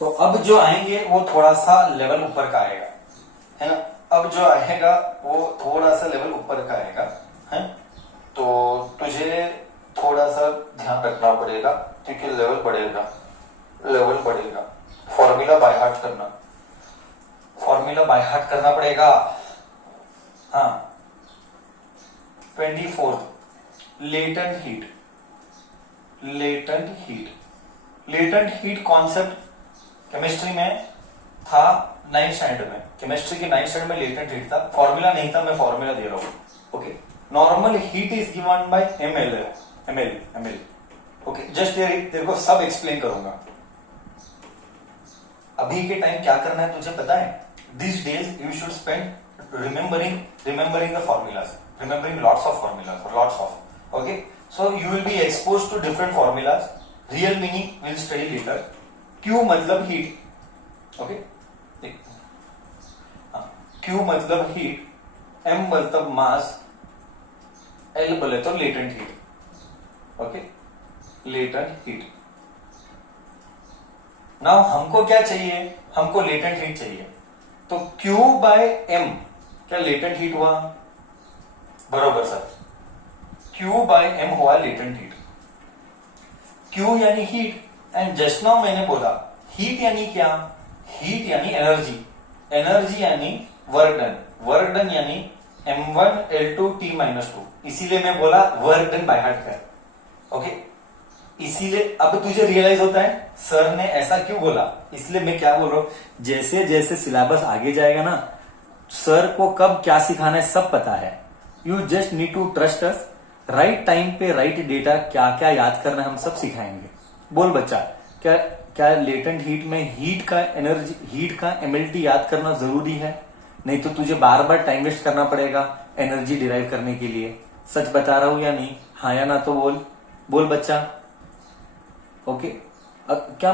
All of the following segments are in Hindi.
तो अब जो आएंगे वो थोड़ा सा लेवल ऊपर का आएगा, है ना। अब जो आएगा वो थोड़ा सा लेवल ऊपर का आएगा, है। तो तुझे थोड़ा सा ध्यान रखना पड़ेगा क्योंकि लेवल बढ़ेगा, लेवल बढ़ेगा। फॉर्मूला बाय हार्ट करना, फॉर्मूला बाय हार्ट करना पड़ेगा। हाँ, 24 latent heat, latent heat, latent heat concept chemistry में था 9th स्टैंडर्ड में, केमिस्ट्री के 9th स्टैंडर्ड में लेटेंट हीट था। फॉर्मूला नहीं था, मैं फॉर्मूला दे रहा हूं। Okay, normal heat is given by ml। Okay, just तेरे को सब एक्सप्लेन करूंगा। अभी के टाइम क्या करना है तुझे पता है? This days you should spend remembering the formulas, remembering lots of formulas, lots of. Okay, so you will be expose to different formulas, real meaning will study later. Q मतलब हीट, ओके, Q मतलब हीट, M मतलब मास, L बोले तो latent heat. Okay, latent heat. Now हमको क्या चाहिए? हमको लेटेंट हीट चाहिए। तो Q बाय M क्या लेटेंट हीट हुआ? बरोबर सर, Q बाय M हुआ लेटेंट हीट। Q यानी हीट, एंड जस्ट नाउ मैंने बोला हीट यानी क्या? हीट यानी एनर्जी, एनर्जी यानी वर्क डन, वर्क डन यानी m1l2t-2। इसीलिए मैं बोला वर्क डन बाय हार्ट कर। ओके, इसीलिए अब तुझे रियलाइज होता है सर ने ऐसा क्यों बोला। इसलिए मैं क्या बोल रहा हूं, जैसे जैसे सिलेबस आगे जाएगा ना, सर को कब क्या सिखाना है सब पता है। You just need to trust us. Right time पे राइट डेटा क्या क्या याद करना है हम सब सिखाएंगे। बोल बच्चा, क्या क्या लेटेंट हीट में हीट का एनर्जी, हीट का एमएलटी याद करना जरूरी है? नहीं तो तुझे बार बार टाइम वेस्ट करना पड़ेगा एनर्जी डिराइव करने के लिए। सच बता रहा हूं या नहीं? हाँ या ना तो बोल, बोल बच्चा। ओके, क्या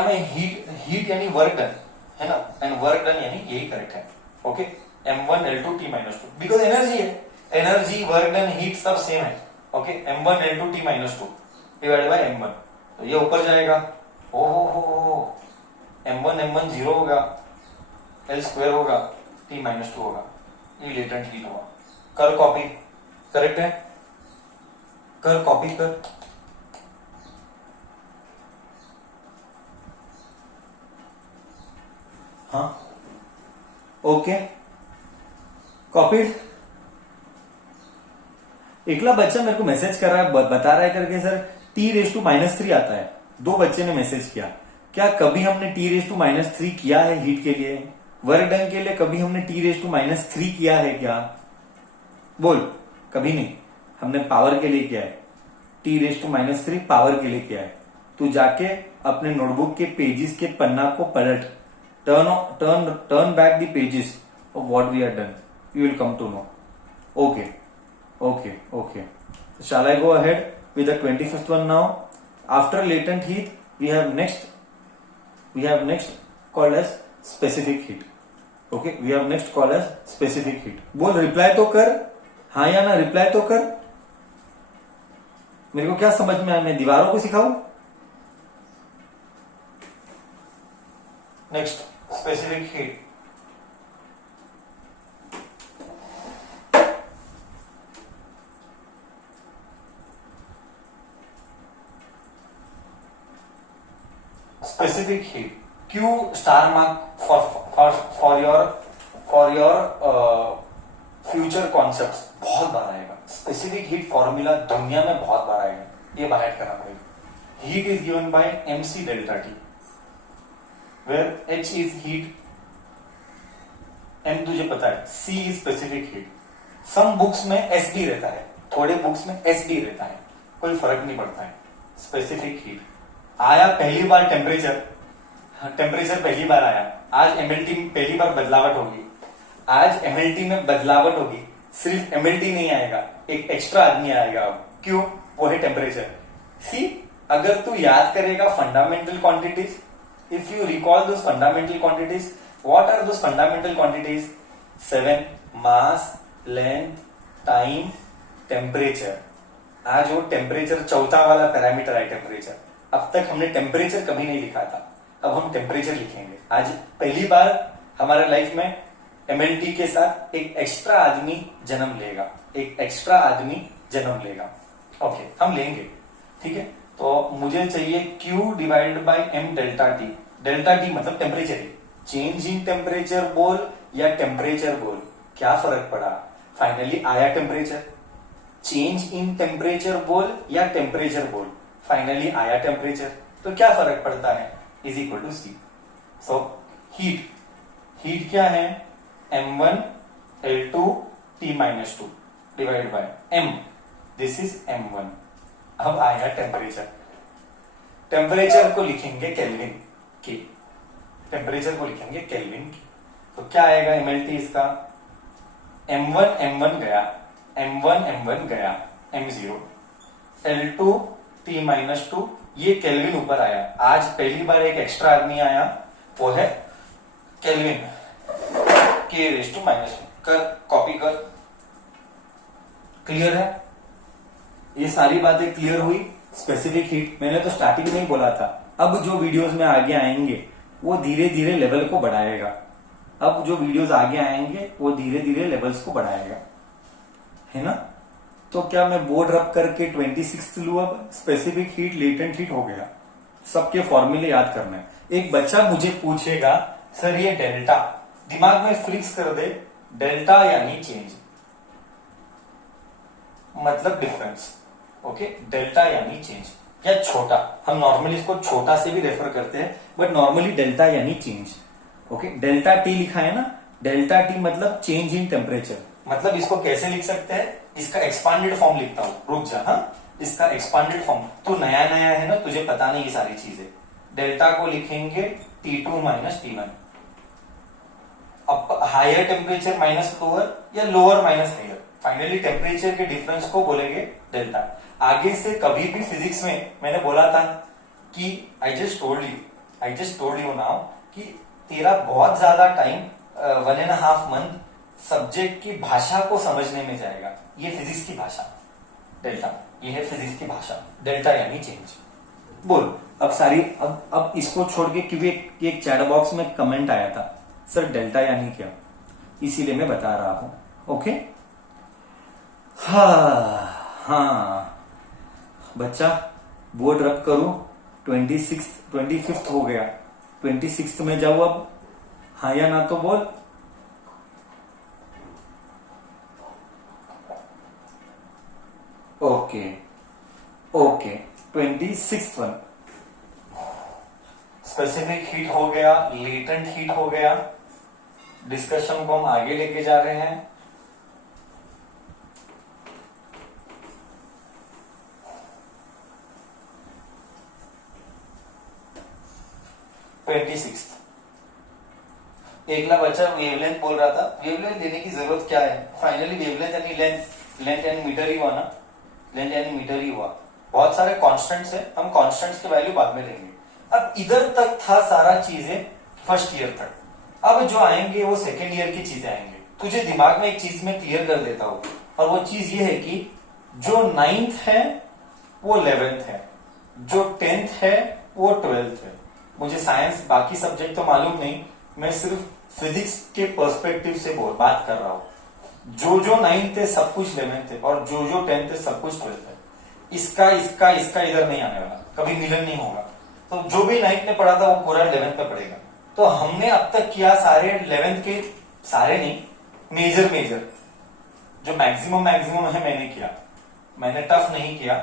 मैं हीट यानी वर्क डन, है ना, एंड वर्क डन यानी यही करेक्ट है। ओके, m1l2t-2 बिकॉज एनर्जी है, एनर्जी वर्क डन हीट सब सेम है। Okay, m1l2t-2 divide by m1, तो ये ऊपर जाएगा। हो m1 0 होगा, l स्क्वायर होगा, t-2 होगा, ये लेटेंट हीट हुआ। कर कॉपी, करेक्ट है, कर कॉपी कर। हाँ, ओके, कॉपीड। एकला बच्चा मेरे को मैसेज कर रहा है, बता रहा है करके सर t⁻³ आता है। दो बच्चे ने मैसेज किया, क्या कभी हमने t⁻³ किया है हीट के लिए? वर्क डन के लिए कभी हमने t⁻³ किया है क्या? बोल, कभी नहीं। हमने पावर के लिए किया है, t⁻³ पावर के लिए किया है। तू जाके अपने नोटबुक के पेजेस के पन्ना को पलट, turn back the pages of what we have done. You will come to know. Okay. Shall I go ahead with the 25th one now? After latent heat, we have next called as specific heat. Okay, we have next called as specific heat. बोल, रिप्लाई तो कर, हाँ या ना, रिप्लाई तो कर। मेरे को क्या समझ में आया? मैं दीवारों को सिखाऊं? Next, specific heat. Specific heat, Q star mark for your future concepts. बहुत बार आएगा स्पेसिफिक हीट फॉर्मूला, दुनिया में बहुत बार आएगा, ये बाहर करना पड़ेगा। Heat is given by mc delta T, where H is heat, M तुझे पता है, C is specific heat। Some books में S भी रहता है, थोड़े बुक्स में S भी रहता है, कोई फर्क नहीं पड़ता है। स्पेसिफिक हीट आया पहली बार, टेम्परेचर पहली बार आया। आज एमएलटी में पहली बार बदलावट होगी, आज एमएलटी में बदलावट होगी। सिर्फ एमएलटी नहीं आएगा, एक एक्स्ट्रा आदमी आएगा। अब क्यों? वो है टेम्परेचर। सी, अगर तू याद करेगा fundamental quantities, if you recall those fundamental quantities, what are those fundamental quantities? 7 mass, length, time, temperature। आज वो टेम्परेचर चौथा वाला पैरामीटर है टेम्परेचर। अब तक हमने टेम्परेचर कभी नहीं लिखा था, अब हम टेम्परेचर लिखेंगे। आज पहली बार हमारे लाइफ में एमएलटी के साथ एक एक्स्ट्रा आदमी जन्म लेगा, एक एक्स्ट्रा आदमी जन्म लेगा। ओके, हम लेंगे, ठीक है। तो मुझे चाहिए Q divided by M delta T. Delta T मतलब टेम्परेचर, चेंज इन टेम्परेचर बोल या टेम्परेचर बोल, क्या फर्क पड़ा, फाइनली आया टेम्परेचर। चेंज इन टेम्परेचर बोल या टेम्परेचर बोल, फाइनली आया टेम्परेचर। तो क्या फर्क पड़ता है, is equal to C. So heat, heat क्या है, M1 L2 T minus two divide by M, this is M1। अब आएगा टेम्परेचर, टेम्परेचर को लिखेंगे केल्विन की, टेम्परेचर को लिखेंगे केल्विन की। तो क्या आएगा एमएलटी इसका, M1 M1 गया, M1 M1 गया, M0 L2 T minus to, ये केल्विन ऊपर आया। आज पहली बार एक एक्स्ट्रा आदमी आया, वो है Kelvin, K raise to minus कर, कॉपी कर। क्लियर है, ये सारी बातें क्लियर हुई। स्पेसिफिक हीट मैंने तो स्टार्टिंग में ही बोला था, अब जो वीडियोस में आगे आएंगे वो धीरे धीरे लेवल को बढ़ाएगा। अब जो वीडियोस आगे आएंगे वो धीरे धीरे लेवल्स को बढ़ाएगा, है ना। तो क्या मैं बोर्ड रब करके 26 लू, अब स्पेसिफिक हीट लेटेंट हीट हो गया। सबके फॉर्मूले याद करना है। एक बच्चा मुझे पूछेगा सर ये डेल्टा, दिमाग में फिक्स कर दे, डेल्टा यानी चेंज मतलब डिफरेंस। ओके, डेल्टा यानी चेंज या छोटा, हम नॉर्मली इसको छोटा से भी रेफर करते हैं, बट नॉर्मली डेल्टा यानी चेंज। ओके, डेल्टा टी लिखा है ना, डेल्टा टी मतलब चेंज इन टेम्परेचर। मतलब इसको कैसे लिख सकते हैं, इसका एक्सपांडेड फॉर्म लिखता हूं, रुक जा। हाँ, इसका एक्सपांडेड फॉर्म, तू नया नया है ना, तुझे पता नहीं ये सारी चीजें। डेल्टा को लिखेंगे T2 माइनस T1। अब हायर टेम्परेचर माइनस लोअर या lower minus higher, finally temperature के डिफरेंस को बोलेंगे डेल्टा। आगे से कभी भी फिजिक्स में मैंने बोला था कि I just told you now कि तेरा बहुत ज्यादा टाइम 1.5 मंथ सब्जेक्ट की भाषा को समझने में जाएगा। ये फिजिक्स की भाषा डेल्टा, ये है फिजिक्स की भाषा, डेल्टा यानी चेंज। बोल अब सारी, अब इसको छोड़ के, क्योंकि एक चैट बॉक्स में कमेंट आया था सर डेल्टा यानी क्या, इसीलिए मैं बता रहा हूं। ओके, हाँ बच्चा, बोर्ड रब करो, 25th हो गया, 26th में जाओ अब, हाँ या ना तो बोल। Okay, 26th one, specific heat हो गया, लेटेंट हीट हो गया। डिस्कशन को हम आगे लेके जा रहे हैं। एकला बच्चा वेवलेंथ बोल रहा था, वेवलेंथ देने की जरूरत क्या है, फाइनली वेवलेंथ यानी लेंथ यानी मीटर ही हुआ ना, लेंथ यानी मीटर ही हुआ। बहुत सारे कांस्टेंट्स है, हम कांस्टेंट्स के वैल्यू बाद में लेंगे। अब इधर तक था सारा चीजें फर्स्ट ईयर तक, अब जो आएंगे वो सेकेंड ईयर की चीजें आएंगे। तुझे दिमाग में एक चीज में क्लियर कर देता हूं, और वो चीज ये है कि जो 9th है वो 11th है, जो 10th है वो 12th है। मुझे साइंस बाकी सब्जेक्ट तो मालूम नहीं, मैं सिर्फ फिजिक्स के पर्सपेक्टिव से बात कर रहा हूं। जो 9th है सब कुछ 11th है, और जो 10th है सब कुछ 12th है। इसका इसका इसका इधर नहीं आने वाला, कभी मिलन नहीं होगा। तो जो भी 9th में पढ़ा था वो पूरा 11th में पढ़ेगा। तो हमने अब तक किया सारे 11th के, सारे नहीं, मेजर जो मैक्सिमम है मैंने किया। मैंने टफ नहीं किया,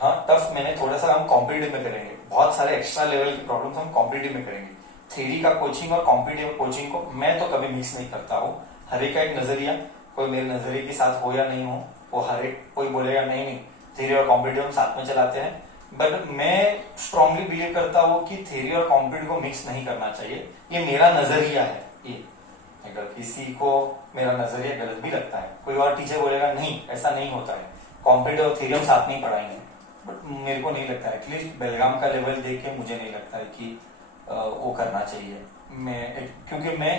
हाँ टफ मैंने थोड़ा सा, हम कॉम्पिटिटिव में करेंगे। बहुत सारे एक्स्ट्रा लेवल की प्रॉब्लम्स हम कॉम्पिटिटिव में करेंगे। थ्योरी का कोचिंग और कॉम्पिटिटिव कोचिंग को मैं तो कभी मिक्स नहीं करता हूँ। हर एक का एक नजरिया, कोई मेरे नजरिए के साथ हो या नहीं हो, वो हर एक कोई बोलेगा नहीं थ्योरी और कॉम्पिटिटिव हम साथ में चलाते हैं। बट मैं स्ट्रांगली बिलीव करता हूँ कि थ्योरी और कॉम्पिटिटिव को मिक्स नहीं करना चाहिए। ये मेरा नजरिया है। ये अगर किसी को मेरा नजरिया गलत भी लगता है, कोई और टीचर बोलेगा नहीं ऐसा नहीं होता है, कॉम्पिटिटिव और थ्योरी हम साथ नहीं पढ़ाएंगे, बट मेरे को नहीं लगता है, एटलीस्ट बेलगाम का लेवल देख के मुझे नहीं लगता है कि वो करना चाहिए। क्योंकि मैं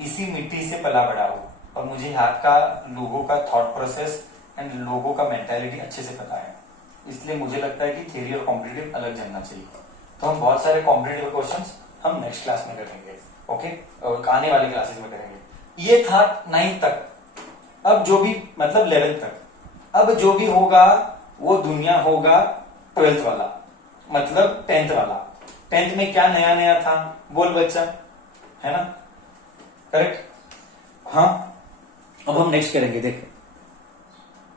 इसी मिट्टी से पला बड़ा हूँ, और मुझे यहाँ का लोगों का थॉट प्रोसेस एंड लोगों का मेंटालिटी अच्छे से पता है। इसलिए मुझे लगता है कि थ्योरी और कॉम्पिटिटिव अलग जानना चाहिए। तो हम बहुत सारे कॉम्पिटिटिव क्वेश्चंस हम नेक्स्ट क्लास में करेंगे। ओके, और आने वाले क्लासेस में करेंगे। ये था 9 तक। अब जो भी मतलब 11 तक, अब जो भी होगा वो दुनिया होगा 12th वाला, मतलब 10th वाला। 10th में क्या नया नया था बोल बच्चा, है ना? करेक्ट। हाँ, अब हम नेक्स्ट करेंगे। देख